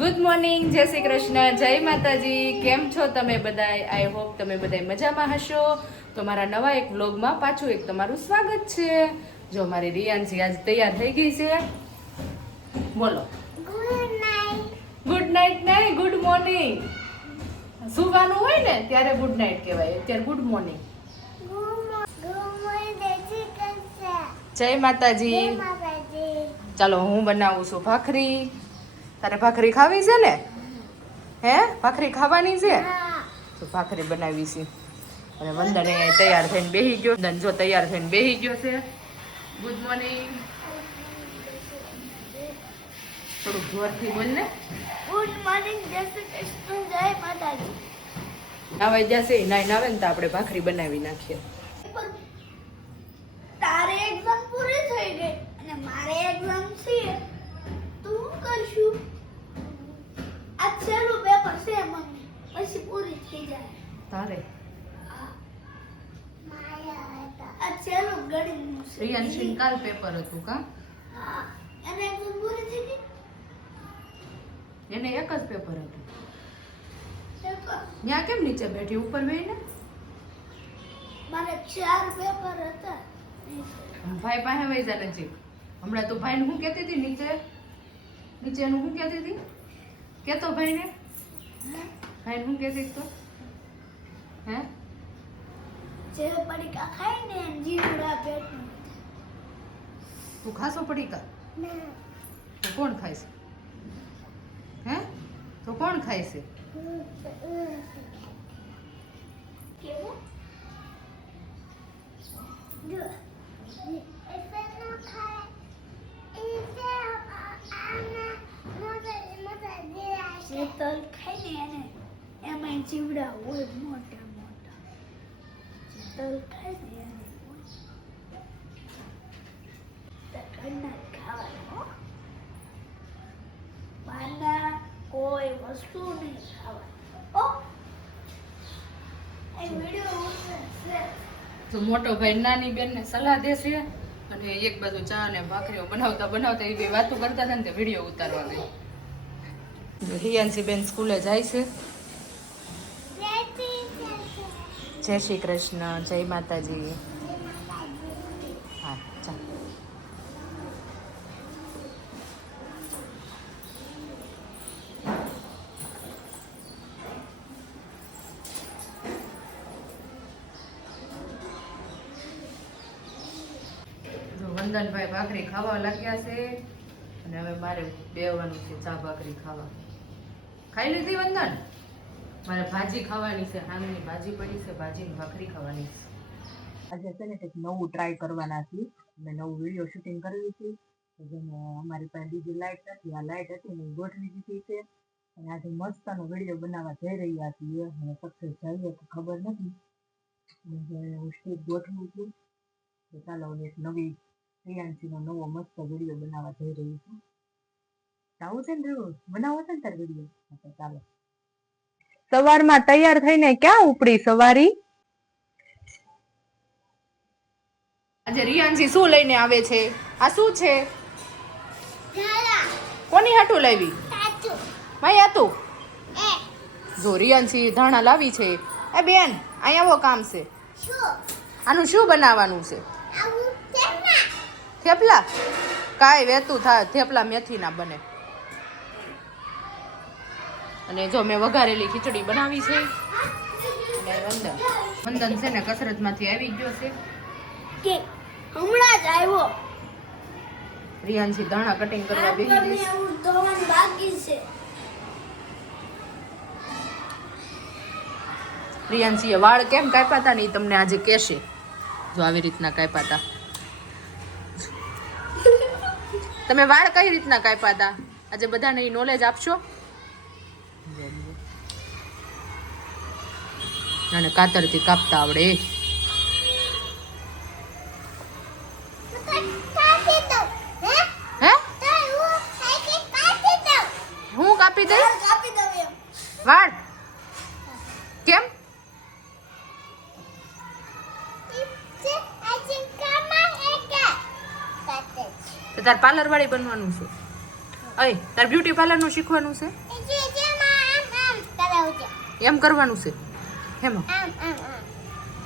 Good morning, જય શ્રી કૃષ્ણ, જય માતાજી. કેમ છો તમે બધાય? આઈ હોપ તમે બધાય મજામાં હશો. તો મારા નવા એક વ્લોગમાં પાછું એક તમારું સ્વાગત છે. જો મારી રિયાન્સી આજ તૈયાર થઈ ગઈ છે. બોલો ગુડ નાઇટ નહીં, ગુડ મોર્નિંગ. સુવાનું હોય ને ત્યારે ગુડ નાઇટ કહેવાય, અત્યારે ગુડ મોર્નિંગ. જય માતાજી. ચાલો હું બનાવું છું ભાખરી. તારે ભાખરી ખાવી છે ને? હે, ભાખરી ખાવાની છે તો ભાખરી બનાવી છે. અને વંદન અહીંયા તૈયાર થઈને બેહી ગયો. વંદન જો તૈયાર થઈને બેહી ગયો છે. Good morning. થોડુંક જોરથી બોલ ને. ગુડ મોર્નિંગ, જય શ્રી કૃષ્ણ, જય માતાજી. નાવાઈ જશે, નાઈને આવે ને તો આપણે ભાખરી બનાવી નાખીએ. તારે એક્ઝામ પૂરી થઈ ગઈ અને મારે એક્ઝામ છે. તું શું કરશું? આ છેલ્લું પેપર છે મમ્મી, પછી પૂરી થઈ જાય. તારે આ છેલ્લું ગણિતનું છે. રિયાન્શી કાલ પેપર હતું કા? હા, એને એક્ઝામ પૂરી થઈ ગઈ. એને એક જ પેપર હતું. પેપર ત્યાં કેમ નીચે બેઠી? ઉપર બેહીને. મારે 4 પેપર હતા. ભાઈ પાસે વહી જા નજીક. હમણાં તું ભાઈને શું કહેતી હતી? નીચેનું શું કહેતી હતી? કેતો ભાઈને? ભાઈને શું કહેતી હતી તો? હે, જે પડીકા ખાઈ ને જીવડા પેટમાં. તું ખાસો પડીકા? તો કોણ ખાય છે? હે, તો કોણ ખાય છે? કેવું? જો એસેનો ખાય એસે આના મોટા તલ ખાય ને એને એમાં જીવડા હોય મોટા મોટા. તલ ખાય ને એને તકના ખાવાનું. બહારના કોઈ વસ્તુ નહીં ખાવાની. ઓ એ વિડિયો ઉતરે. તો મોટો ભાઈ નાની બેનને સલાહ દેશે અને એક બાજુ ચા અને ભાખરીઓ બનાવતા બનાવતા એ બે વાતો કરતા હતા ને તે વિડીયો ઉતારવા ગઈ. રિયાન્સી બેન સ્કૂલે જાય છે. જય શ્રી કૃષ્ણ, જય માતાજી. હા, ચાલ. વંદનભાઈ ભાખરી ખાવા લાગ્યા છે અને હવે મારે બેવાનું છે ચા ભાખરી ખાવા. ખાઈ લીધી વંદન? મારે ભાજી ખાવાની છે. આમની ભાજી પડી છે, ભાજીની ભાખરી ખાવાની છે. આજે છે ને કંઈક નવું ટ્રાય કરવાના છીએ. અમે નવું વિડીયો શૂટિંગ કરવી હતી. જેને અમારી પાસે બીજી લાઇટ નથી, આ લાઇટ હતી ને ગોઠવી દીધી છે અને આજે મસ્તનો વિડીયો બનાવવા જઈ રહ્યા છીએ. અને સક્સેસ જઈએ તો ખબર નથી. હું સ્ટીક ગોઠવું છું તો ચાલો એક નવી રિયાન્સીનો નવો મસ્ત વિડીયો બનાવવા જઈ રહી છું. આવું છે ને, બનાવો છે ને તાર વિડીયો? ચાલો. સવારમાં તૈયાર થઈને ક્યાં ઉપડી સવારી? આજે રિયાન્સી શું લઈને આવે છે? આ શું છે? કોની હાટું લાવી? માયા તું? જો રિયાન્સી ધાણા લાવી છે. એ બેન, અહીંયા આવો, કામ છે. આનું શું બનાવવાનું છે? થેપલા? કાંઈ વેતું થાય, થેપલા મેથી ના બને. અને જો મેં વઘારેલી ખીચડી બનાવી છે. અને વંદન છે ને કસરતમાંથી આવી ગયો છે. હમણાં જ આવ્યો. રિયાન્સી ધાણા કટિંગ કરવા બેસી ગઈ છે. બાકી છે. રિયાન્સીએ વાળ કેમ કાપ્યા હતા ને એ તમને આજે કહેશે. જો આવી રીતના કાપ્યા હતા. તમે વાળ કઈ રીતના કાપ્યા હતા આજે બધાને એ નોલેજ આપશો. અને કાતરથી કાપતા આવડે. હે, હું કાપી દઈ વાળ? કેમ? તાર પાર્લર વાળી બનવાનું છે? અય તાર બ્યુટી પાર્લર નું શીખવાનું છે એમ કરવાનું છે હેમાં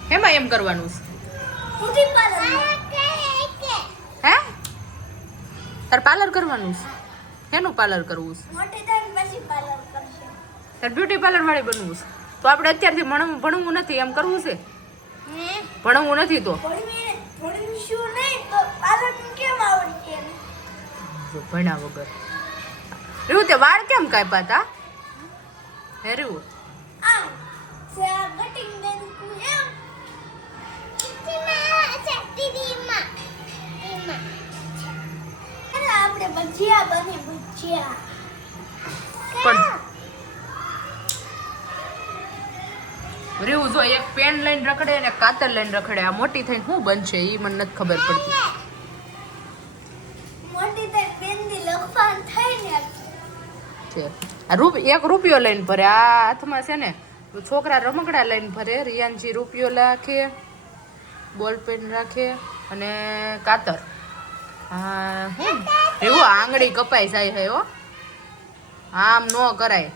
હેમાં એમ કરવાનું છે બ્યુટી પાર્લર હે તાર પાર્લર કરવાનું છે હેનું પાર્લર કરવું છે મોટી થઈને પછી પાર્લર કરશે તાર બ્યુટી પાર્લર વાળી બનવું છે તો આપણે અત્યારથી ભણવું નથી એમ કરવું છે હે ભણવું નથી તો ભણવું શું નહીં તો પાર્લર કેમ આવડશે એને? જો ભણ્યા વગર રેવું તે વાળ કેમ કાપ્યા તા હે રેવું આમ સે કટિંગ દેનું તું એમ અરે આપણે ભજીયા બની ભજીયા પણ રેવું જો એક પેન લઈને રખડે અને કાતર લઈને રખડે આ મોટી થઈને શું બનશે એ મને નથી ખબર પડતી મોટી થઈ પેનથી લખવાનું થઈને છે આ એક રૂપિયો લઈને ભરે આ હાથમાં છે ને છોકરા રમકડા લઈને ભરે રિયાનજી રૂપિયો રાખે બોલ પેન રાખે અને કાતર હા હું એવું આંગળી કપાઈ જાય છે હો આમ ન કરાય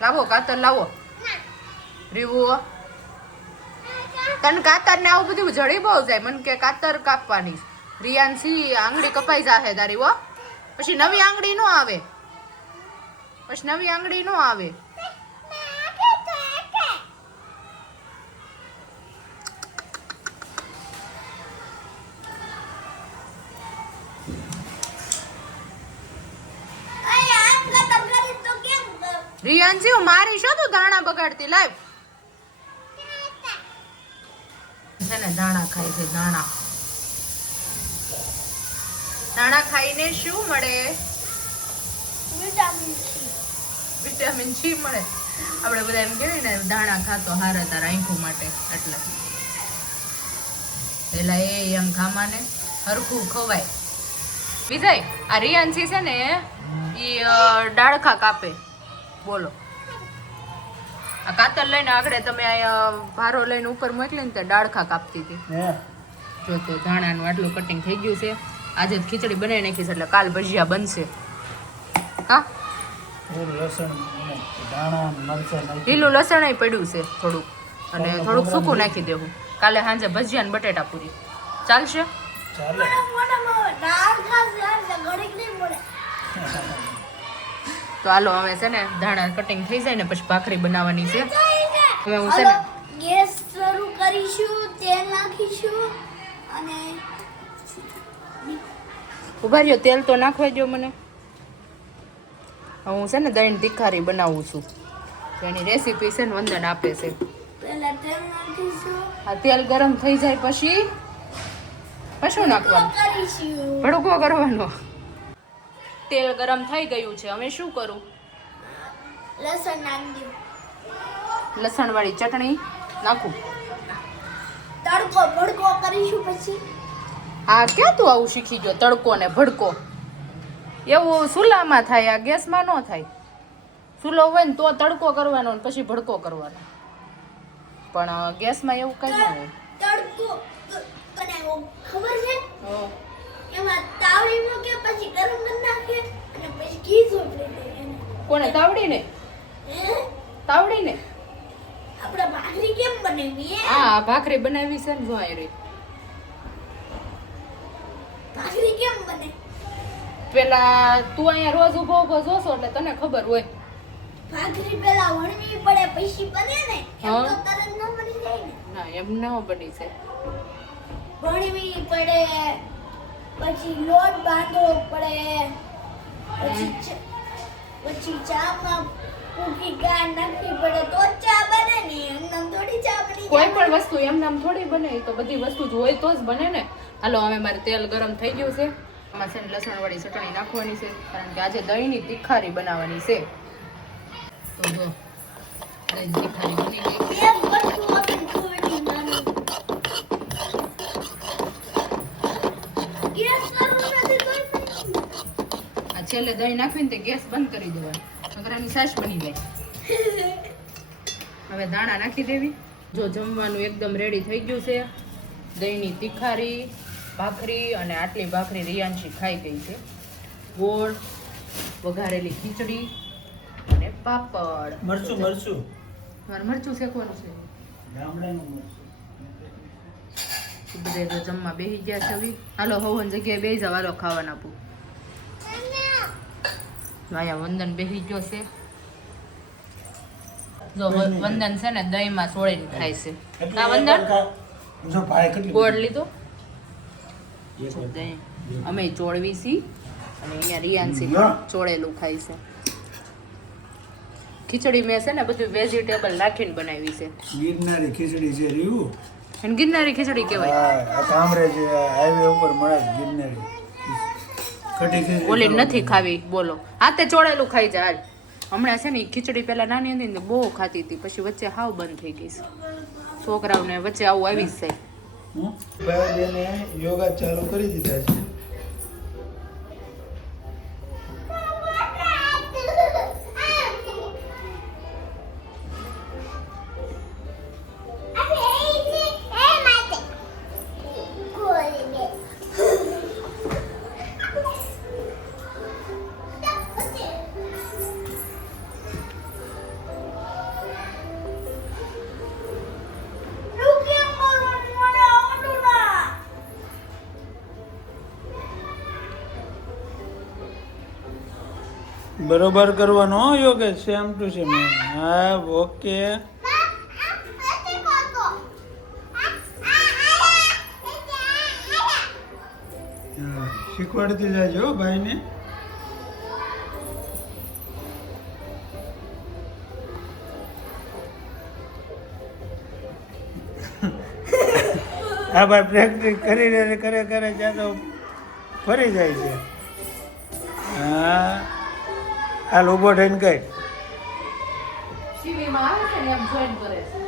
લાવો કાતર લાવો રીવું તને કાતર ને આવું બધું જડી બહુ જાય મને કે કાતર કાપવાની રિયાનસી આંગળી કપાઈ જાહે તારી હો પછી નવી આંગળી નો આવે પછી નવી આંગળી નો આવે રિયાનસી હું મારી શું તું દાણા બગાડતી લાવ છે ને દાણા ખાય છે દાણા દાણા ખાઈને શું મળે વિટામિન સી મળે આપણે બધા એમ કહેવાય ને દાણા ખાતો હારા તારા આંખો માટે એટલે પેલા એ એમ ખામાને હરખું ખવાય વિજય આ રિયાનસી છે ને ઈ ડાળખા કાપે બોલો આ કાતર લઈને આગળ તમે ભારો લઈને ઉપર મોકલી ને તે ડાળખા કાપતી હતી જો તો ધાણાનું આટલું કટિંગ થઈ ગયું છે આજે જ ખીચડી બનાવી નાખીશ એટલે કાલ ભજીયા બનશે હા લીલું લસણ પડ્યું છે થોડુંક અને થોડુંક સૂકું નાખી દેવું કાલે સાંજે ભજીયા ને બટેટા પૂરી ચાલશે તો હાલો હવે છે ને ધાણા કટિંગ થઈ જાય ને પછી ભાખરી બનાવવાની છે હવે હું છે ને ગેસ શરૂ કરીશું તેલ નાખીશું અને ઉભા રહ્યો તેલ તો નાખવા દો મને હું છે ને દહીં તીખારી બનાવું છું એની રેસીપી છે ને વંદન આપે છે પહેલા તેલ નાખીશું આ તેલ ગરમ થઈ જાય પછી શું નાખવાનું કરીશું ભડકો કરવાનો તેલ ગરમ થઈ ગયું છે હવે શું કરું લસણ નાખી લસણ વાળી ચટણી નાખું તડકો ભડકો કરીશું પછી આ ક્યાં તું આવું શીખી ગયો તડકો ને ભડકો એવું ચૂલામાં થાય આ ગેસમાં ન થાય ચૂલો હોય ને તો તડકો કરવાનો ને પછી ભડકો કરવાનો પણ ગેસમાં એવું કઈ ન હોય તડકો તને ખબર છે એમાં તાવડી મૂકે પછી ગરમ કરી નાખે અને પછી ઘી ચોપડી દે એને કોને તાવડીને હે તાવડીને આપણે ભાખરી કેમ બનાવીએ હા ભાખરી બનાવી છે ને જો આ રહી ભાખરી કેમ બને પેલા તું અહીંયા રોજ ઉભો ઉભો જોશો એટલે તને ખબર હોય ભાખરી પેલા વણવી પડે પછી બને ને એમ હા. તો તરત ન બની જાય ને ના એમ ન બની છે વણવી પડે પછી લોટ બાંધવો પડે પછી ચામાં કૂકી ગાંઠ નાખવી પડે તો જ ચા બને ને એમ થોડી ચા બની કોઈ જાય પણ વસ્તુ એમ નામ થોડી બને એ તો બધી વસ્તુ જ હોય તો જ બને ને હાલો હવે મારે તેલ ગરમ થઈ ગયું છે આમાં છે ને લસણ વાળી ચટણી નાખવાની છે કારણ કે આજે દહીંની તીખારી બનાવવાની છે તો જો દહીં તીખારી બની ગઈ એક વસ્તુ આપણી થોડી નાની ગેસ શરૂ નથી કોઈ આ છેલ્લે દહીં નાખીને તે ગેસ બંધ કરી દેવાનો નકર આની છાશ બની જાય હવે દાણા નાખી દેવી જો જમવાનું એકદમ રેડી થઈ ગયું છે દહીંની તીખારી ભાખરી અને આટલી ભાખરી રિયાંશી ખાઈ ગઈ છે ગોળ, વઘારેલી ખીચડી અને પાપડ. મરચું મારે મરચું શેકવાનું છે. ગામડાનું મરચું. બધે તો જમવા બેસી ગયા છે. હાલો હવન જગ્યાએ બેસી જાવ, હાલો ખાવાના આપું. અહીંયા વંદન બેસી ગયો છે. જો વંદન છે ને દહીંમાં સોળીને ખાય છે. ના વંદન જો ભાઈ કેટલી ગોળ લીધો, એક દહીં અમે ચોળવી છી અને અહીંયા રિયાન્સી ચોળેલું ખાય છે. ખીચડી મેં છે ને બધું વેજીટેબલ નાખીને બનાવી છે. ગિરનારી ખીચડી છે રીવું. અને ગિરનારી ખીચડી કહેવાય. આ કામરે છે હાઈવે ઉપર મળે છે ગિરનારી કઢી ખીચડી. ઓલી નથી ખાવી બોલો. હાથે ચોળેલું ખાઈ જાય હાલ. હમણાં છે ને ઈ ખીચડી પેલા નાની હતી ને બહુ ખાતી હતી, પછી વચ્ચે હાવ બંધ થઈ ગઈ છે. છોકરાઓને વચ્ચે આવું આવી જ જાય. ભાઈ બેને યોગા ચાલુ કરી દીધા છે. બરોબર કરવાનો હો યોગેશ, સેમ ટુ સેમ. હા ઓકે. શીખવાડતી જાજો હો ભાઈને. હા ભાઈ પ્રેક્ટિસ કરી રહે કરે ત્યાં તો ફરી જાય છે. હા હાલ ઊભો થઈને કઈ. ટીવીમાં આવે છે ને એમ જોઈન કરે છે.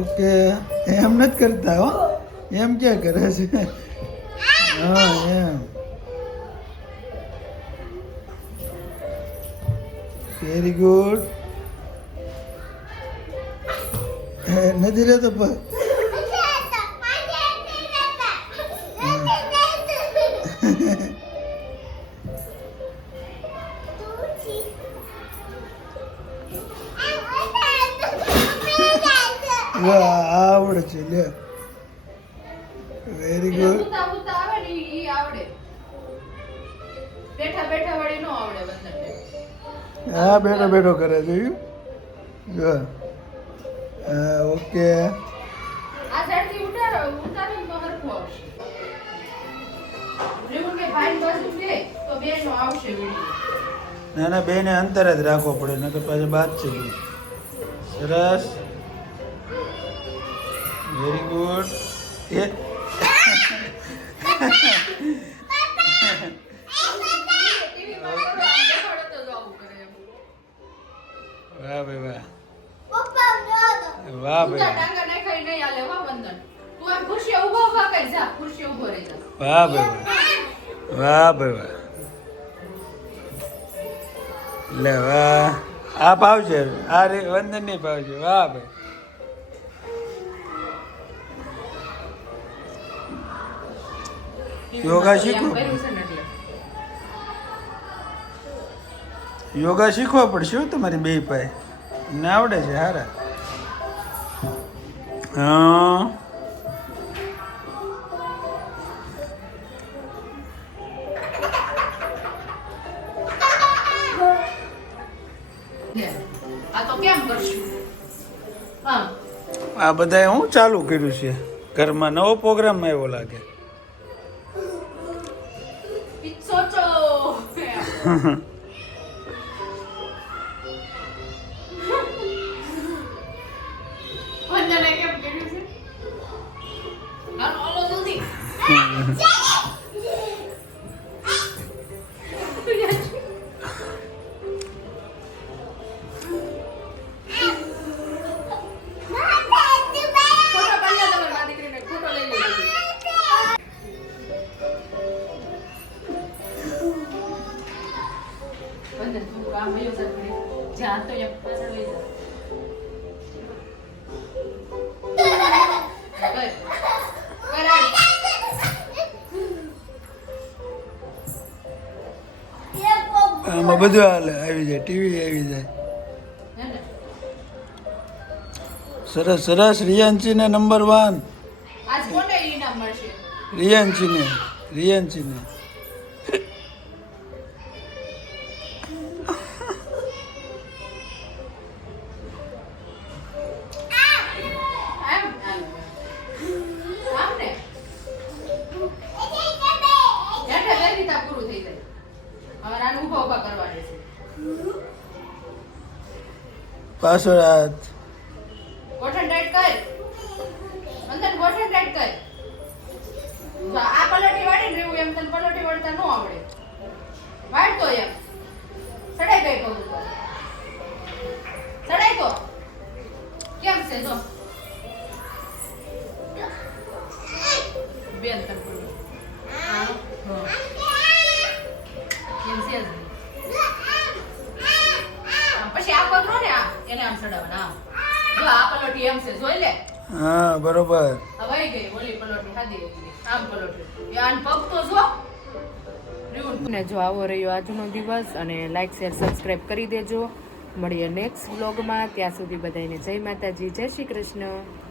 ઓકે એમ નથી કરતા હો, એમ ક્યાં કરે છે. હા એમ વેરી ગુડ. નથી રહેતો પણ આવડે છે લે. Very good. ઉતા આવે ને ઈ આવડે. બેઠા બેઠા વાળી નો આવડે વંદનને. હા બેઠો બેઠો કરે છે જો. હા ઓકે. આ સાઈડથી ઉતારો ને તો હરખું આવશે. રેવણ કે ભાઈ બાજુ બે તો બે નો આવશે વિડિયો. ના ના બેને અંતર જ રાખવો પડે નકર પાછું બાદ છે. સરસ વેરી ગુડ. એ વાહ ભાઈ વાહ. વાહ ભાઈ ટાંગા નાખાઈ નહીં આલે વાહ વંદન. તું આ ખુરશી ઊભો ઊભા કરી જા, ખુરશી ઊભો રહી જા. વાહ ભાઈ વાહ. વાહ ભાઈ વાહ. લે વાહ. આ પાવશે આ રે વંદન નહીં પાવશે. વાહ ભાઈ. યોગા શીખો. એમ કર્યું છે ને એટલે. યોગા શીખવા પડશે હો તમારી બે પાસે. ને આવડે છે હારા. હા લે, આ તો કેમ કરશું? હા આ બધાએ હું ચાલુ કર્યું છે ઘરમાં. નવો પ્રોગ્રામ આવ્યો લાગે. સોચો. વંદને કેમ કર્યું છે? હાલો હાલો જલ્દી. ફોટો પાડી લો તમારી મા દીકરીને, ફોટો લઈ લેજો. જ્યાં તો એક પાછળ વહી જા. કર. કરાય. આમાં બધું હાલે આવી જાય ટીવી આવી જાય હે ને? સરસ સરસ રિયાન્સીને નંબર 1 આજ કોને ઇનામ મળશે? રિયાન્સીને આમ આમ ને હેઠે લઈ લીધા પૂરું થઈ જાય. હવે આને ઊભા ઊભા કરવા દેશે. પાછળ હાથ ગોઠણ ટાઈટ કર. અંદર ગોઠણ ટાઈટ કર. જો આ પલોઠી વાળીને રહેવું એમ તને પલોઠી વળતા ન આવડે. વાળતો એમ. સડાઈ ગઈ પગ ઉપર. સડાઈ તો. કેમ છે જો. બેન તને બોલું. હા. કેમ છે? પછી આ પગ નો ને આ એને આમ સડાવવાના આમ. જો આ પલોઠી એમ છે જોઈ લે. હા બરોબર હવાઈ ગઈ ઓલી પલોઠી ખાધી હતી આમ પલોઠી યાન પગ તો જો ને જો આવો રહ્યો આજનો દિવસ અને લાઈક શેર સબસ્ક્રાઇબ કરી દેજો મળીએ નેક્સ્ટ વ્લોગમાં ત્યાં સુધી બધાને જય માતાજી જય શ્રી કૃષ્ણ